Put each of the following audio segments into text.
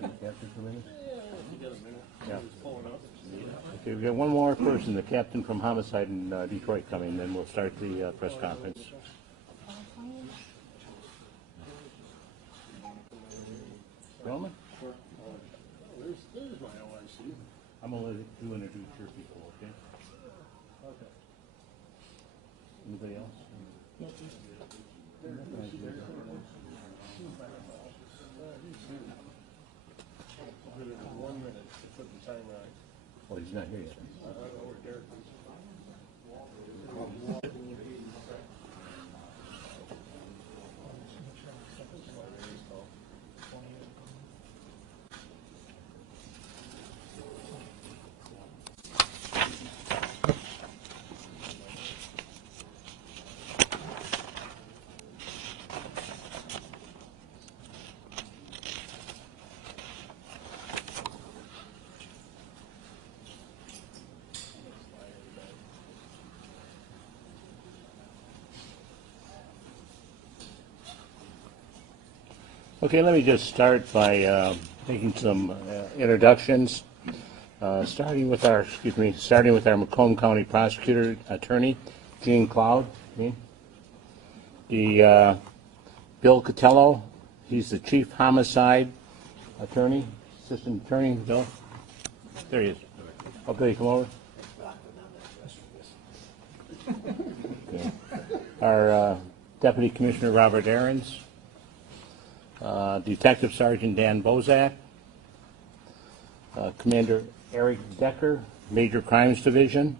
Captain for a minute? Yeah. Okay, we've got one more person, the captain from Homicide in Detroit coming, then we'll start the press conference. Gentlemen? There's my OIC. I'm going to let you introduce your people, okay? Okay. Anybody else? One minute to put the timer on. Oh, he's not here yet. I don't know where Derek is. Okay, let me just start by making some introductions. Starting with our Macomb County Prosecutor Attorney, Gene Cloud. The Bill Catello, he's the Chief Homicide Attorney, Assistant Attorney. Bill, there he is. Oh, Bill, you come over. Okay. Our Deputy Commissioner Robert Ahrens. Detective Sergeant Dan Bozak, Commander Eric Decker, Major Crimes Division,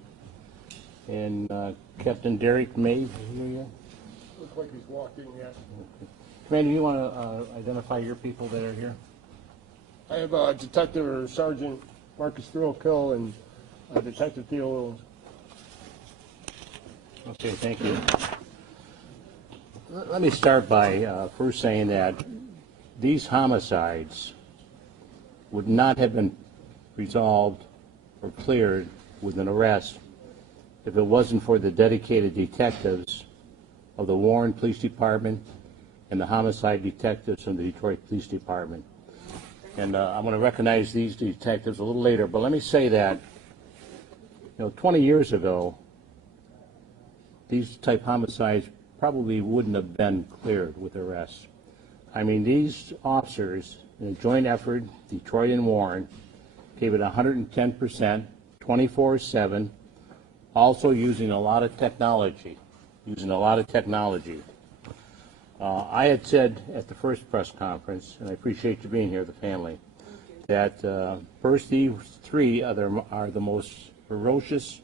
and Captain Derek May. Looks like he's walking yet. Okay. Commander, you want to identify your people that are here? I have Detective or Sergeant Marcus Thrillkill and Detective Theo Wills. Okay, thank you. Let me start by first saying that these homicides would not have been resolved or cleared with an arrest if it wasn't for the dedicated detectives of the Warren Police Department and the homicide detectives from the Detroit Police Department. And I'm going to recognize these detectives a little later, but let me say that, 20 years ago, these type homicides probably wouldn't have been cleared with arrests. I mean, these officers, in a joint effort, Detroit and Warren, gave it 110%, 24/7, also using a lot of technology. I had said at the first press conference, and I appreciate you being here, the family, that first these three are the most ferocious,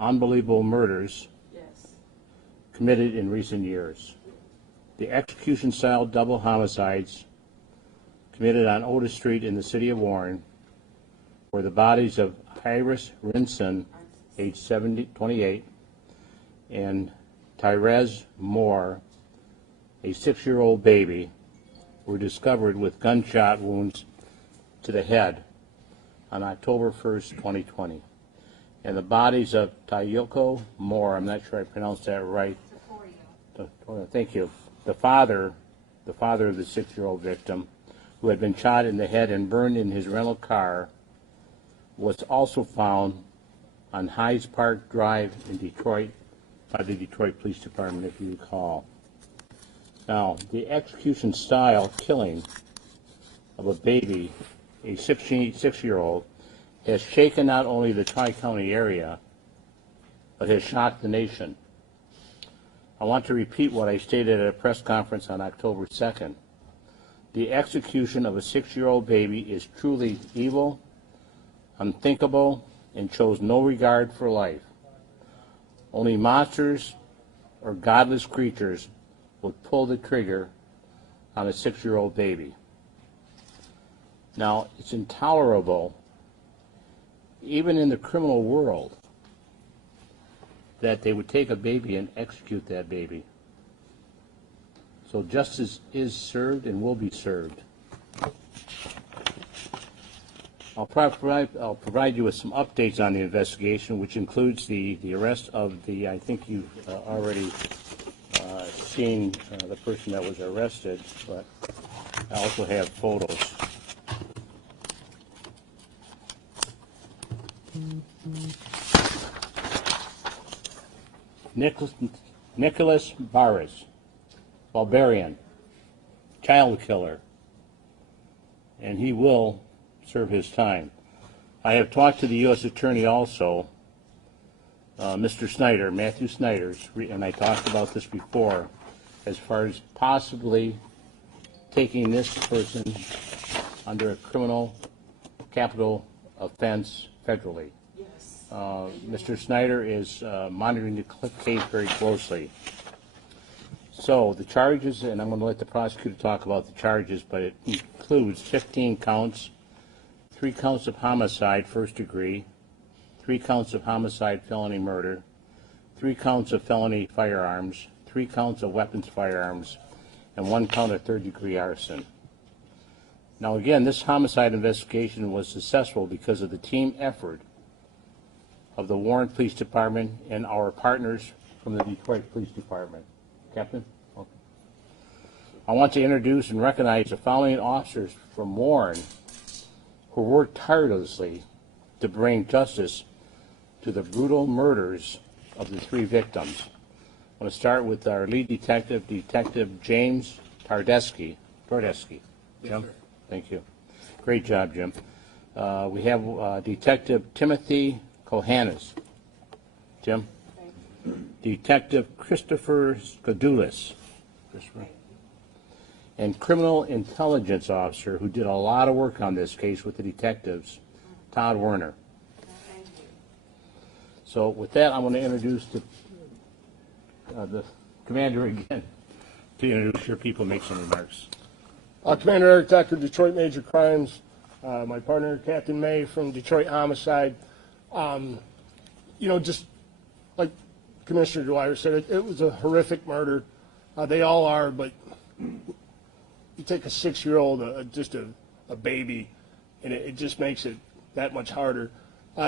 unbelievable murders committed in recent years. The execution-style double homicides committed on Otis Street in the city of Warren were the bodies of Iris Rinson, age 28, and Tyrez Moore, a 6-year-old baby, were discovered with gunshot wounds to the head on October 1st, 2020. And the bodies of Tayoko Moore, I'm not sure I pronounced that right. Thank you. The father of the 6-year-old victim, who had been shot in the head and burned in his rental car, was also found on Hyde Park Drive in Detroit by the Detroit Police Department, if you recall. Now, the execution-style killing of a baby, a 6-year-old, has shaken not only the Tri-County area, but has shocked the nation. I want to repeat what I stated at a press conference on October 2nd. The execution of a 6-year-old baby is truly evil, unthinkable, and shows no regard for life. Only monsters or godless creatures would pull the trigger on a 6-year-old baby. Now, it's intolerable, even in the criminal world, that they would take a baby and execute that baby. So justice is served and will be served. I'll provide you with some updates on the investigation, which includes the arrest of the, I think you've already seen the person that was arrested, but I also have photos. Nicholas Barres, Barbarian, child killer, and he will serve his time. I have talked to the U.S. Attorney also, Mr. Snyder, Matthew Snyder's, and I talked about this before, as far as possibly taking this person under a criminal capital offense federally. Yes. Mr. Snyder is monitoring the case very closely. So the charges, and I'm going to let the prosecutor talk about the charges, but it includes 15 counts, 3 counts of homicide, first degree, 3 counts of homicide, felony murder, 3 counts of felony firearms, 3 counts of weapons firearms, and 1 count of third-degree arson. Now again, this homicide investigation was successful because of the team effort of the Warren Police Department and our partners from the Detroit Police Department. Captain? Okay. I want to introduce and recognize the following officers from Warren who worked tirelessly to bring justice to the brutal murders of the 3 victims. I want to start with our lead detective, Detective James Tardesky. Jim? Yes, thank you. Great job, Jim. We have Detective Timothy Kohanis. Jim? Detective Christopher Skoudulis. Christopher. And Criminal Intelligence Officer who did a lot of work on this case with the detectives, Todd Werner. So with that, I want to introduce the commander again to introduce your people, make some remarks. Commander Eric Decker, Detroit Major Crimes. My partner, Captain May from Detroit Homicide. Just like Commissioner Dwyer said, it was a horrific murder. They all are, but you take a 6-year-old, just a baby, and it just makes it that much harder.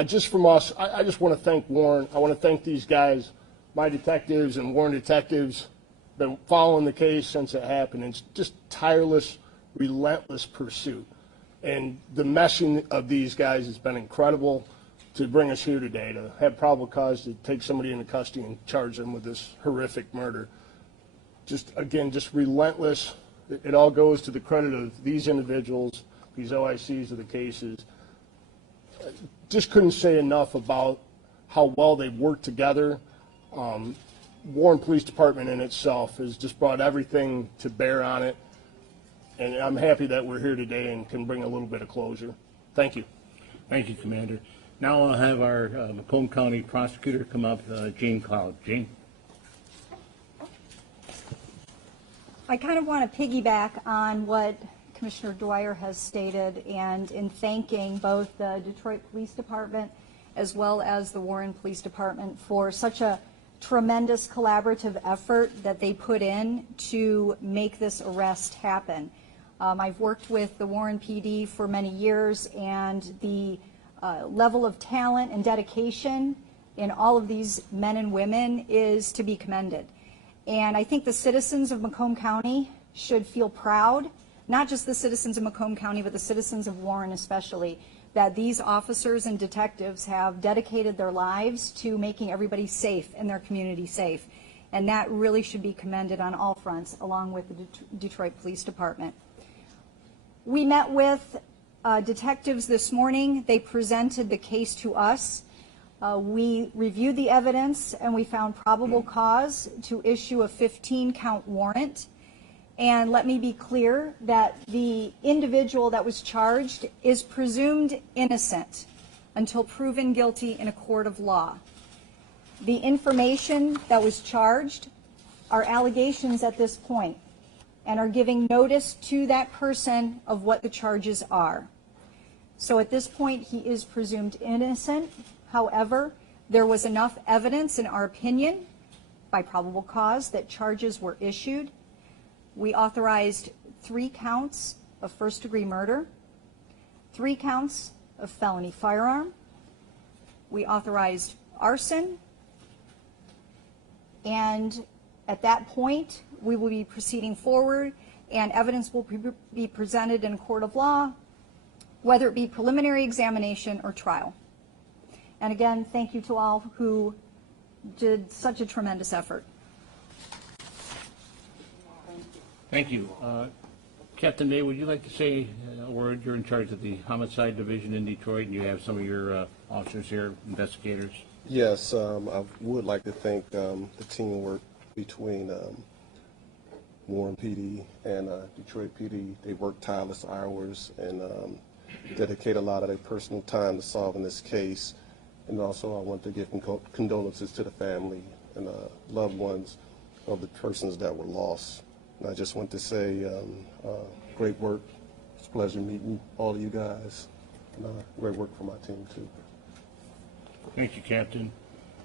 Just from us, I just want to thank Warren. I want to thank these guys, my detectives and Warren detectives, been following the case since it happened. It's just tireless, relentless pursuit. And the meshing of these guys has been incredible to bring us here today, to have probable cause to take somebody into custody and charge them with this horrific murder. Just relentless. It all goes to the credit of these individuals, these OICs of the cases. Just couldn't say enough about how well they've worked together. Warren Police Department in itself has just brought everything to bear on it. And I'm happy that we're here today and can bring a little bit of closure. Thank you. Thank you, Commander. Now I'll have our Macomb County prosecutor come up, Gene Cloud. Gene? I kind of want to piggyback on what Commissioner Dwyer has stated, and in thanking both the Detroit Police Department as well as the Warren Police Department for such a tremendous collaborative effort that they put in to make this arrest happen. I've worked with the Warren PD for many years, and the level of talent and dedication in all of these men and women is to be commended. And I think the citizens of Macomb County should feel proud, not just the citizens of Macomb County, but the citizens of Warren especially, that these officers and detectives have dedicated their lives to making everybody safe and their community safe. And that really should be commended on all fronts, along with the Detroit Police Department. We met with detectives this morning. They presented the case to us. We reviewed the evidence, and we found probable cause to issue a 15-count warrant. And let me be clear that the individual that was charged is presumed innocent until proven guilty in a court of law. The information that was charged are allegations at this point and are giving notice to that person of what the charges are. So at this point, he is presumed innocent. However, there was enough evidence, in our opinion, by probable cause, that charges were issued. We authorized 3 counts of first-degree murder, 3 counts of felony firearm. We authorized arson. And at that point, we will be proceeding forward, and evidence will be presented in a court of law, whether it be preliminary examination or trial. And again, thank you to all who did such a tremendous effort. Thank you. Captain Day, would you like to say a word? You're in charge of the Homicide Division in Detroit, and you have some of your officers here, investigators. Yes, I would like to thank the teamwork between Warren PD and Detroit PD. They work tireless hours and dedicate a lot of their personal time to solving this case. And also I want to give condolences to the family and loved ones of the persons that were lost. And I just want to say great work. It's a pleasure meeting all of you guys. And great work for my team too. Thank you, Captain.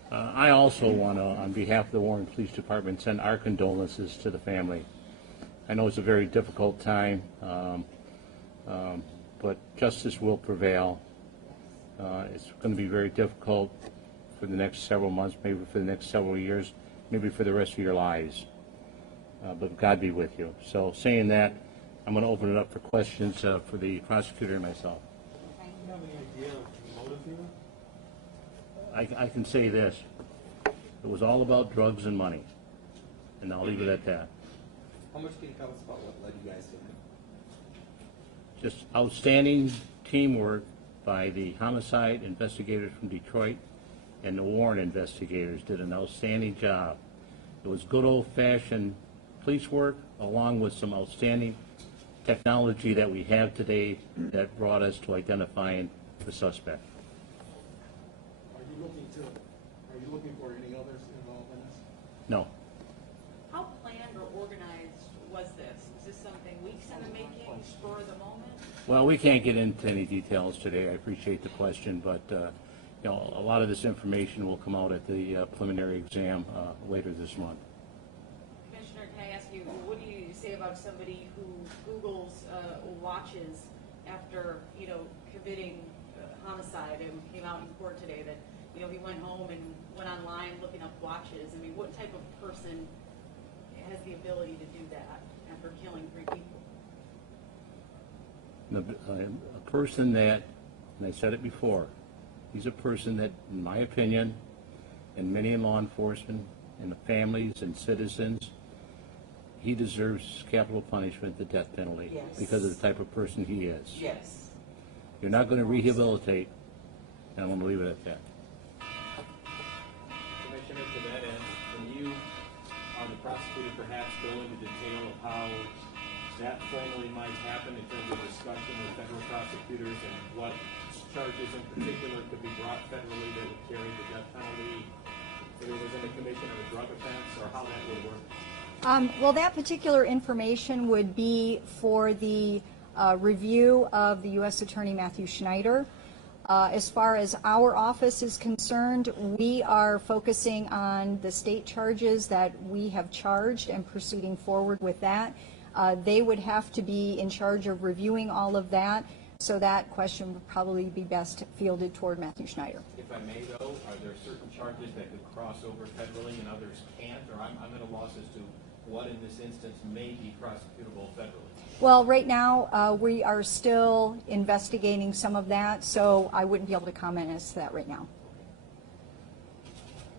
I also want to, on behalf of the Warren Police Department, send our condolences to the family. I know it's a very difficult time, but justice will prevail. It's going to be very difficult for the next several months, maybe for the next several years, maybe for the rest of your lives. But God be with you. So saying that, I'm going to open it up for questions for the prosecutor and myself. Do you have any idea of motive here? I can say this. It was all about drugs and money. And I'll leave it at that. How much can you tell us about what led you guys to it? Just outstanding teamwork by the homicide investigators from Detroit and the Warren investigators did an outstanding job. It was good old-fashioned police work along with some outstanding technology that we have today that brought us to identifying the suspect. Are you looking for any others involved in this? No. How planned or organized was this? Is this something weeks in the making, spur of the moment? Well, we can't get into any details today. I appreciate the question, but you know, a lot of this information will come out at the preliminary exam later this month. Commissioner, can I ask you, what do you say about somebody who Googles watches after, you know, committing homicide and came out in court today that, you know, he went home and went online looking up watches? I mean, what type of person has the ability to do that after killing 3 people? A person that, and I said it before, he's a person that, in my opinion, and many in law enforcement, and the families and citizens, he deserves capital punishment, the death penalty, Yes. because of the type of person he is. Yes. You're not going to rehabilitate, and I'm going to leave it at that. Commissioner, to that end, can you, the prosecutor, perhaps go into detail of how that formally might happen in terms of discussion with federal prosecutors and what charges in particular could be brought federally that would carry the death penalty if it was in the commission of a drug offense, or how that would work? Well, that particular information would be for the review of the U.S. Attorney Matthew Schneider. As far as our office is concerned, we are focusing on the state charges that we have charged and proceeding forward with that. They would have to be in charge of reviewing all of that, so that question would probably be best fielded toward Matthew Schneider. If I may, though, are there certain charges that could cross over federally and others can't, or I'm at a loss as to what in this instance may be prosecutable federally? Well, right now, we are still investigating some of that, so I wouldn't be able to comment as to that right now.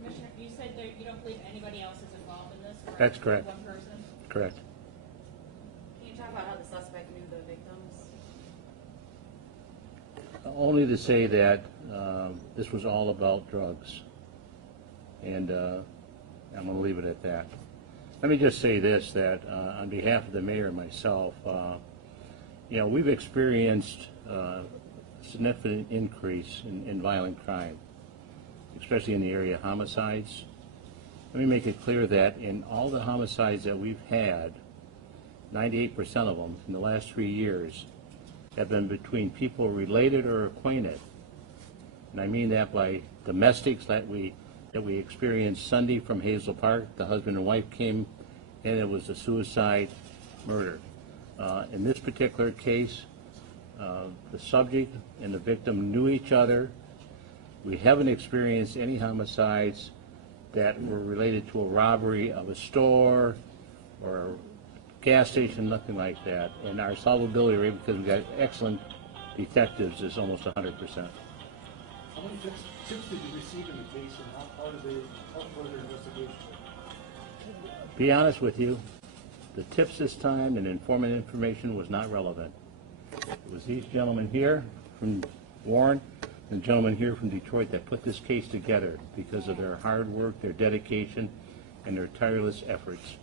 Commissioner, you said that you don't believe anybody else is involved in this? Or That's correct. One person? Correct. Can you talk about how the suspect knew the victims? Only to say that this was all about drugs, and I'm going to leave it at that. Let me just say this, that on behalf of the mayor and myself, you know, we've experienced a significant increase in violent crime, especially in the area of homicides. Let me make it clear that in all the homicides that we've had, 98% of them in the last 3 years have been between people related or acquainted. And I mean that by domestics that we experienced Sunday from Hazel Park. The husband and wife came and it was a suicide murder. In this particular case, the subject and the victim knew each other. We haven't experienced any homicides that were related to a robbery of a store or a gas station, nothing like that. And our solvability rate, because we've got excellent detectives, is almost 100%. How many tips did you receive in the case, and how did they help further investigation? Be honest with you, the tips this time and informant information was not relevant. It was these gentlemen here from Warren and the gentleman here from Detroit that put this case together because of their hard work, their dedication, and their tireless efforts.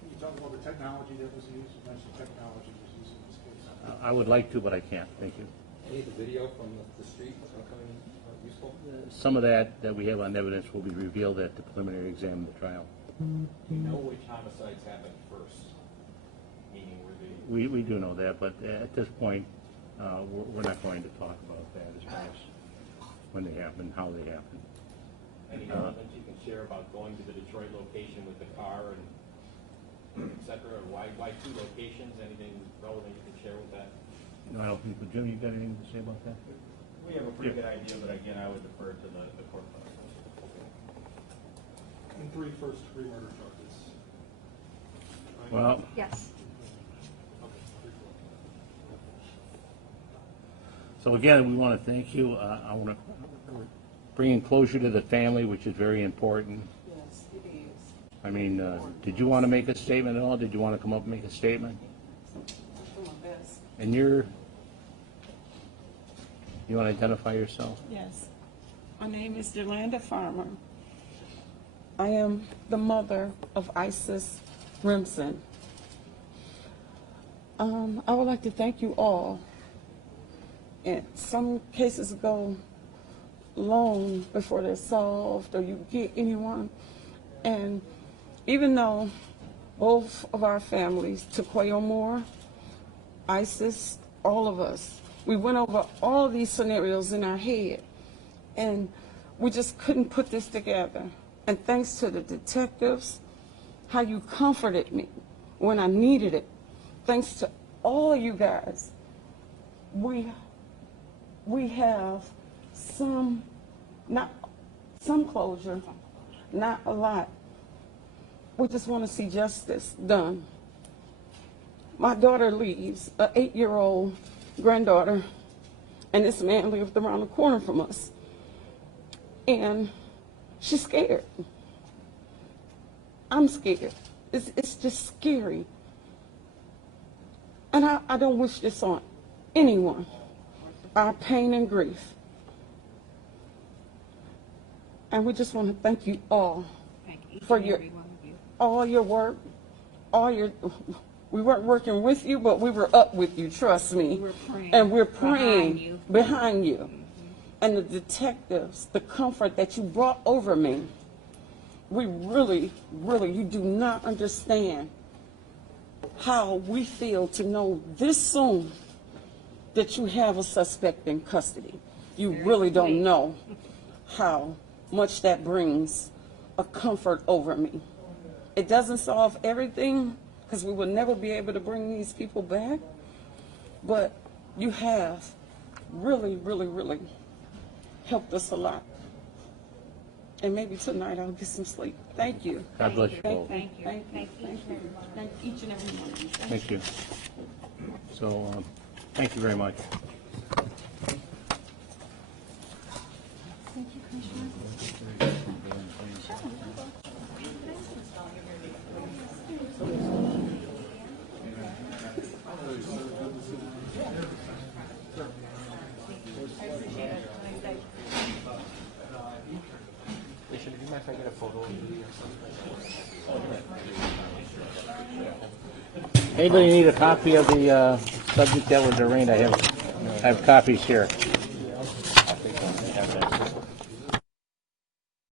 Can you talk about the technology that was used? You mentioned technology was used in this case. I would like to, but I can't. Thank you. Any of the video from the street coming useful? Some of that we have on evidence will be revealed at the preliminary exam of the trial. Do you know which homicides happened first? Meaning were they... We do know that, but at this point, we're not going to talk about that as far as when they happen, how they happen. Any elements you can share about going to the Detroit location with the car and et cetera? Or why two locations? Anything relevant you can share with that? No, I don't think, Jim, you got anything to say about that? We have a pretty good idea, but again, I would defer to the court process. And 3 first-degree murder charges. Right? Well, Yes. so again, we want to thank you. I want to bring closure to the family, which is very important. Yes, it is. I mean, did you want to make a statement at all? Did you want to come up and make a statement? I'll do my best. And you want to identify yourself? Yes. My name is Yolanda Farmer. I am the mother of Isis Remsen. I would like to thank you all. And some cases go long before they're solved or you get anyone. And even though both of our families, Taquayo Moore, Isis, all of us, we went over all these scenarios in our head, and we just couldn't put this together. And thanks to the detectives, how you comforted me when I needed it, thanks to all of you guys, we have some closure, not a lot. We just want to see justice done. My daughter leaves, an 8-year-old granddaughter, and this man lived around the corner from us. And she's scared. I'm scared. It's just scary. And I don't wish this on anyone, our pain and grief. And we just want to thank you all for all your work, we weren't working with you, but we were up with you, trust me. And we're praying behind you. And the detectives, the comfort that you brought over me, we really, you do not understand how we feel to know this soon that you have a suspect in custody. You really don't know how much that brings a comfort over me. It doesn't solve everything, because we will never be able to bring these people back, but you have really helped us a lot. And maybe tonight I'll get some sleep. Thank you. God bless you both. Thank you. Thank you. Thank each and every one of you. Thank you. So, thank you very much. Anybody need a copy of the subject that was arraigned? I have copies here.